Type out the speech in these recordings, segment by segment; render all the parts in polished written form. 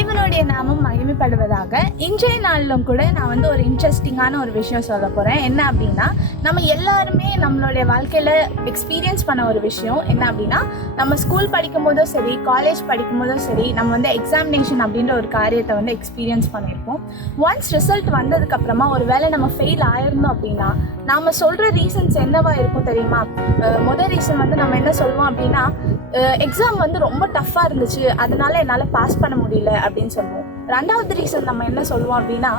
தேவனுடைய நாமம் மகிமைப்படுவதாக. இன்றைய நாளிலும் கூட நான் வந்து ஒரு இன்ட்ரெஸ்டிங்கான ஒரு விஷயம் சொல்ல போகிறேன். என்ன அப்படின்னா, நம்ம எல்லாருமே நம்மளுடைய வாழ்க்கையில் எக்ஸ்பீரியன்ஸ் பண்ண ஒரு விஷயம் என்ன அப்படின்னா, நம்ம ஸ்கூல் படிக்கும் போதும் சரி, காலேஜ் படிக்கும் போதும் சரி, நம்ம வந்து எக்ஸாமினேஷன் அப்படின்ற ஒரு காரியத்தை வந்து எக்ஸ்பீரியன்ஸ் பண்ணியிருப்போம். ஒன்ஸ் ரிசல்ட் வந்ததுக்கப்புறமா ஒரு வேளை நம்ம ஃபெயில் ஆயிருந்தோம் அப்படின்னா, நாம் சொல்கிற ரீசன்ஸ் என்னவா இருக்கும் தெரியுமா? முதல் ரீசன் வந்து நம்ம என்ன சொல்லுவோம் அப்படின்னா, எக்ஸாம் வந்து ரொம்ப டஃப்பாக இருந்துச்சு, அதனால என்னால் பாஸ் பண்ண முடியல அப்படின்னு சொல்லுவோம். ரெண்டாவது ரீசன் நம்ம என்ன சொல்லுவோம் அப்படின்னா,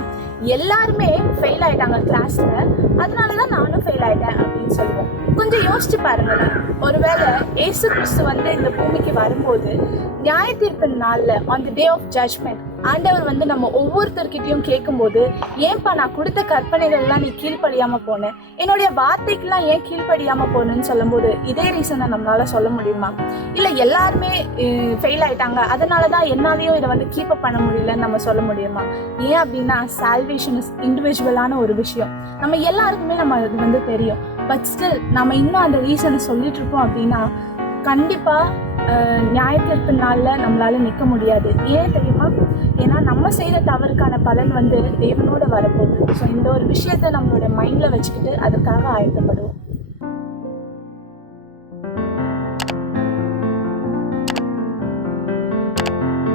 எல்லாருமே ஃபெயில் ஆகிட்டாங்க கிளாஸில், அதனால தான் நானும் ஃபெயில் ஆகிட்டேன் அப்படின்னு சொல்லுவோம். கொஞ்சம் யோசிச்சு பாருங்களேன், ஒருவேளை ஏசு கிறிஸ்து வந்து இந்த பூமிக்கு வரும்போது நியாய தீர்ப்பின் நாளில், on the day of judgement, ஆண்டவர் வந்து நம்ம ஒவ்வொருத்தர்கிட்டையும் கேட்கும்போது, ஏன்பா நான் கொடுத்த கற்பனைகள்லாம் நீ கீழ்ப்படியாமல் போனேன், என்னுடைய வார்த்தைக்கெல்லாம் ஏன் கீழ்ப்படியாமல் போனேன்னு சொல்லும்போது இதே ரீசனை நம்மளால் சொல்ல முடியுமா? இல்லை எல்லாருமே ஃபெயில் ஆகிட்டாங்க, அதனால தான் என்னாலையும் இதை வந்து கீப் அப் பண்ண முடியலன்னு நம்ம சொல்ல முடியுமா? ஏன் அப்படின்னா, சால்வேஷன் இஸ் இண்டிவிஜுவலான ஒரு விஷயம். நம்ம எல்லாருக்குமே நம்ம அது வந்து தெரியும். பட் ஸ்டில் நம்ம இன்னும் அந்த ரீசனை சொல்லிட்டு இருக்கோம் அப்படின்னா, கண்டிப்பாக நியாயத்திற்கு நாளில் நம்மளால் நிற்க முடியாது. ஏன் தெரியுமா? ஏன்னா நம்ம செய்த தவறுக்கான பலன் வந்து தேவனோட வரப்போகுது. ஸோ இந்த ஒரு விஷயத்தை நம்மளோட மைண்டில் வச்சுக்கிட்டு அதுக்காக ஆயத்தப்படுவோம்.